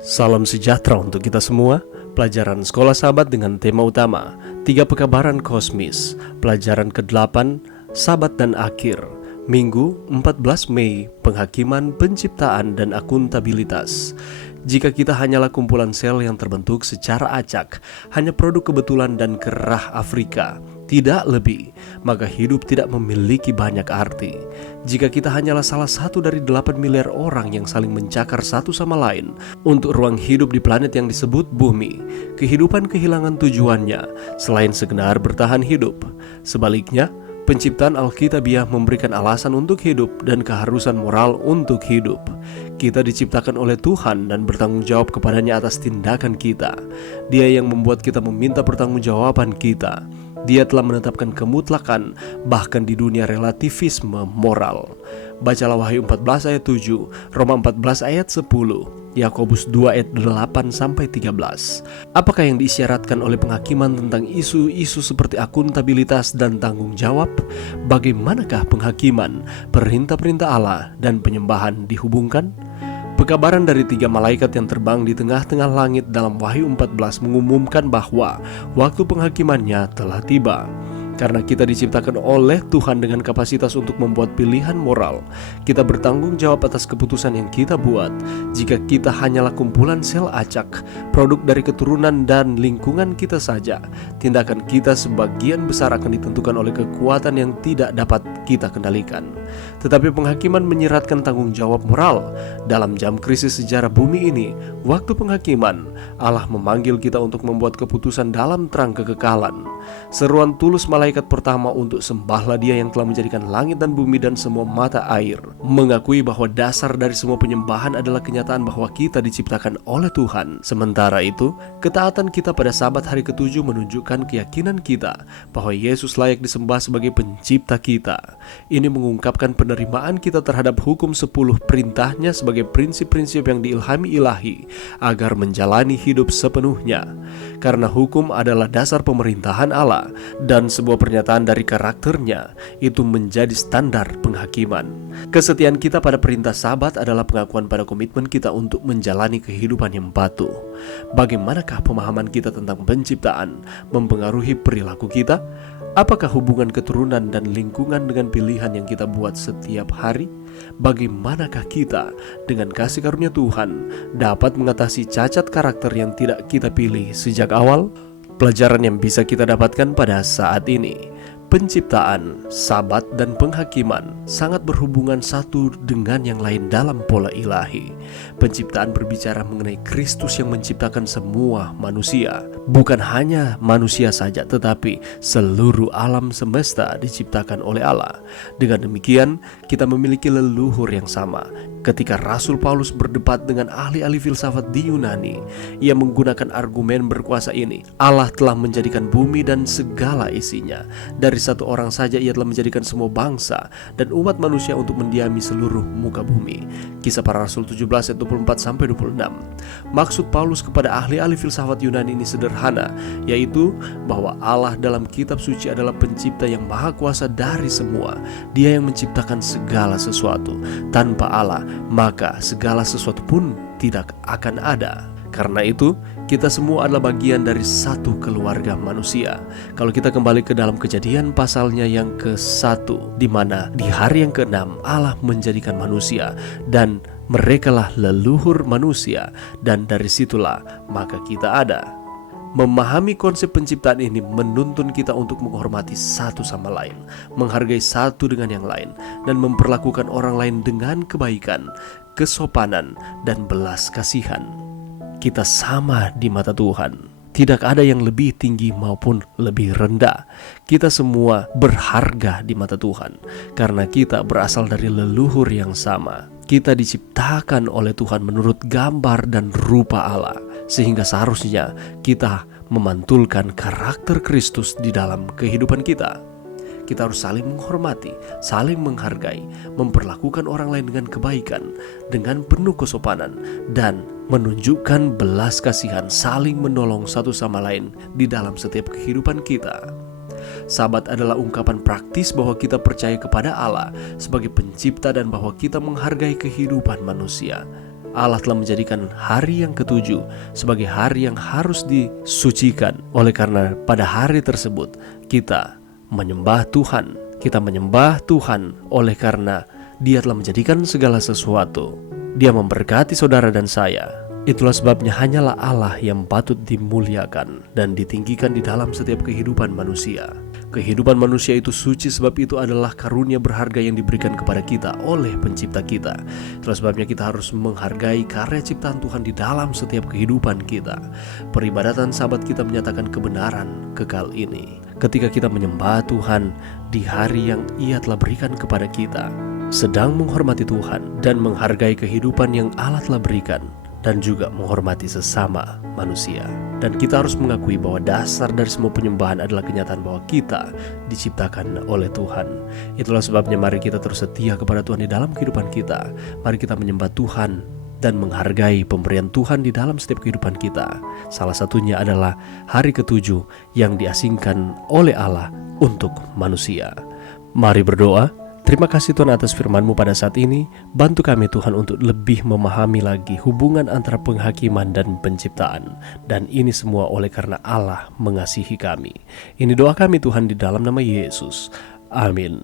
Salam sejahtera untuk kita semua. Pelajaran Sekolah Sahabat dengan tema utama 3 Pekabaran Kosmis. Pelajaran ke-8, Sabat dan Akhir. Minggu 14 Mei, Penghakiman, Penciptaan, dan Akuntabilitas. Jika kita hanyalah kumpulan sel yang terbentuk secara acak, hanya produk kebetulan dan kerah Afrika, tidak lebih, maka hidup tidak memiliki banyak arti. Jika kita hanyalah salah satu dari 8 miliar orang yang saling mencakar satu sama lain untuk ruang hidup di planet yang disebut bumi, kehidupan kehilangan tujuannya selain sekedar bertahan hidup. Sebaliknya, penciptaan Alkitabiah memberikan alasan untuk hidup dan keharusan moral untuk hidup. Kita diciptakan oleh Tuhan dan bertanggung jawab kepadanya atas tindakan kita. Dia yang membuat kita meminta pertanggungjawaban kita. Dia telah menetapkan kemutlakan bahkan di dunia relativisme moral. Bacalah Wahyu 14 ayat 7, Roma 14 ayat 10, Yakobus 2 ayat 8-13. Apakah yang diisyaratkan oleh penghakiman tentang isu-isu seperti akuntabilitas dan tanggung jawab? Bagaimanakah penghakiman, perintah-perintah Allah, dan penyembahan dihubungkan? Pekabaran dari 3 malaikat yang terbang di tengah-tengah langit dalam Wahyu 14 mengumumkan bahwa waktu penghakimannya telah tiba. Karena kita diciptakan oleh Tuhan dengan kapasitas untuk membuat pilihan moral, kita bertanggung jawab atas keputusan yang kita buat. Jika kita hanyalah kumpulan sel acak, produk dari keturunan dan lingkungan kita saja, tindakan kita sebagian besar akan ditentukan oleh kekuatan yang tidak dapat kita kendalikan. Tetapi penghakiman menyiratkan tanggung jawab moral. Dalam jam krisis sejarah bumi ini, waktu penghakiman, Allah memanggil kita untuk membuat keputusan dalam terang kekekalan. Seruan tulus malaikat pertama untuk sembahlah Dia yang telah menjadikan langit dan bumi dan semua mata air, mengakui bahwa dasar dari semua penyembahan adalah kenyataan bahwa kita diciptakan oleh Tuhan. Sementara itu, ketaatan kita pada Sabat hari ke-7 menunjukkan keyakinan kita bahwa Yesus layak disembah sebagai pencipta kita. Ini mengungkapkan penerimaan kita terhadap hukum 10 perintahnya sebagai prinsip-prinsip yang diilhami ilahi agar menjalani hidup sepenuhnya. Karena hukum adalah dasar pemerintahan Allah dan sebuah pernyataan dari karakternya, itu menjadi standar penghakiman. Kesetiaan kita pada perintah Sabat adalah pengakuan pada komitmen kita untuk menjalani kehidupan yang patuh. Bagaimanakah pemahaman kita tentang penciptaan mempengaruhi perilaku kita? Apakah hubungan keturunan dan lingkungan dengan pilihan yang kita buat setiap hari? Bagaimanakah kita dengan kasih karunia Tuhan dapat mengatasi cacat karakter yang tidak kita pilih sejak awal? Pelajaran yang bisa kita dapatkan pada saat ini, penciptaan, Sabat, dan penghakiman sangat berhubungan satu dengan yang lain dalam pola ilahi. Penciptaan berbicara mengenai Kristus yang menciptakan semua manusia. Bukan hanya manusia saja, tetapi seluruh alam semesta diciptakan oleh Allah. Dengan demikian, kita memiliki leluhur yang sama. Ketika Rasul Paulus berdebat dengan ahli-ahli filsafat di Yunani, ia menggunakan argumen berkuasa ini. Allah telah menjadikan bumi dan segala isinya. Dari satu orang saja ia telah menjadikan semua bangsa dan umat manusia untuk mendiami seluruh muka bumi. Kisah Para Rasul 17 ayat 24-26. Maksud Paulus kepada ahli-ahli filsafat Yunani ini sederhana, yaitu bahwa Allah dalam kitab suci adalah pencipta yang maha kuasa dari semua. Dia yang menciptakan segala sesuatu. Tanpa Allah, maka segala sesuatu pun tidak akan ada. Karena itu, kita semua adalah bagian dari satu keluarga manusia. Kalau kita kembali ke dalam Kejadian pasalnya yang ke-1, di mana di hari yang ke-6 Allah menjadikan manusia dan merekalah leluhur manusia, dan dari situlah maka kita ada. Memahami konsep penciptaan ini menuntun kita untuk menghormati satu sama lain, menghargai satu dengan yang lain, dan memperlakukan orang lain dengan kebaikan, kesopanan, dan belas kasihan. Kita sama di mata Tuhan. Tidak ada yang lebih tinggi maupun lebih rendah. Kita semua berharga di mata Tuhan karena kita berasal dari leluhur yang sama. Kita diciptakan oleh Tuhan menurut gambar dan rupa Allah, sehingga seharusnya kita memantulkan karakter Kristus di dalam kehidupan kita. Kita harus saling menghormati, saling menghargai, memperlakukan orang lain dengan kebaikan, dengan penuh kesopanan, dan menunjukkan belas kasihan, saling menolong satu sama lain di dalam setiap kehidupan kita. Sabat adalah ungkapan praktis bahwa kita percaya kepada Allah sebagai pencipta dan bahwa kita menghargai kehidupan manusia. Allah telah menjadikan hari yang ketujuh sebagai hari yang harus disucikan. Oleh karena pada hari tersebut kita menyembah Tuhan. Kita menyembah Tuhan oleh karena Dia telah menjadikan segala sesuatu. Dia memberkati saudara dan saya. Itulah sebabnya hanyalah Allah yang patut dimuliakan dan ditinggikan di dalam setiap kehidupan manusia. Kehidupan manusia itu suci sebab itu adalah karunia berharga yang diberikan kepada kita oleh pencipta kita. Itulah sebabnya kita harus menghargai karya ciptaan Tuhan di dalam setiap kehidupan kita. Peribadatan Sabat kita menyatakan kebenaran kekal ini. Ketika kita menyembah Tuhan di hari yang Ia telah berikan kepada kita, sedang menghormati Tuhan dan menghargai kehidupan yang Allah telah berikan, dan juga menghormati sesama manusia. Dan kita harus mengakui bahwa dasar dari semua penyembahan adalah kenyataan bahwa kita diciptakan oleh Tuhan. Itulah sebabnya mari kita terus setia kepada Tuhan di dalam kehidupan kita. Mari kita menyembah Tuhan dan menghargai pemberian Tuhan di dalam setiap kehidupan kita. Salah satunya adalah hari ketujuh yang diasingkan oleh Allah untuk manusia. Mari berdoa. Terima kasih Tuhan atas firman-Mu pada saat ini. Bantu kami Tuhan untuk lebih memahami lagi hubungan antara penghakiman dan penciptaan. Dan ini semua oleh karena Allah mengasihi kami. Ini doa kami Tuhan di dalam nama Yesus. Amin.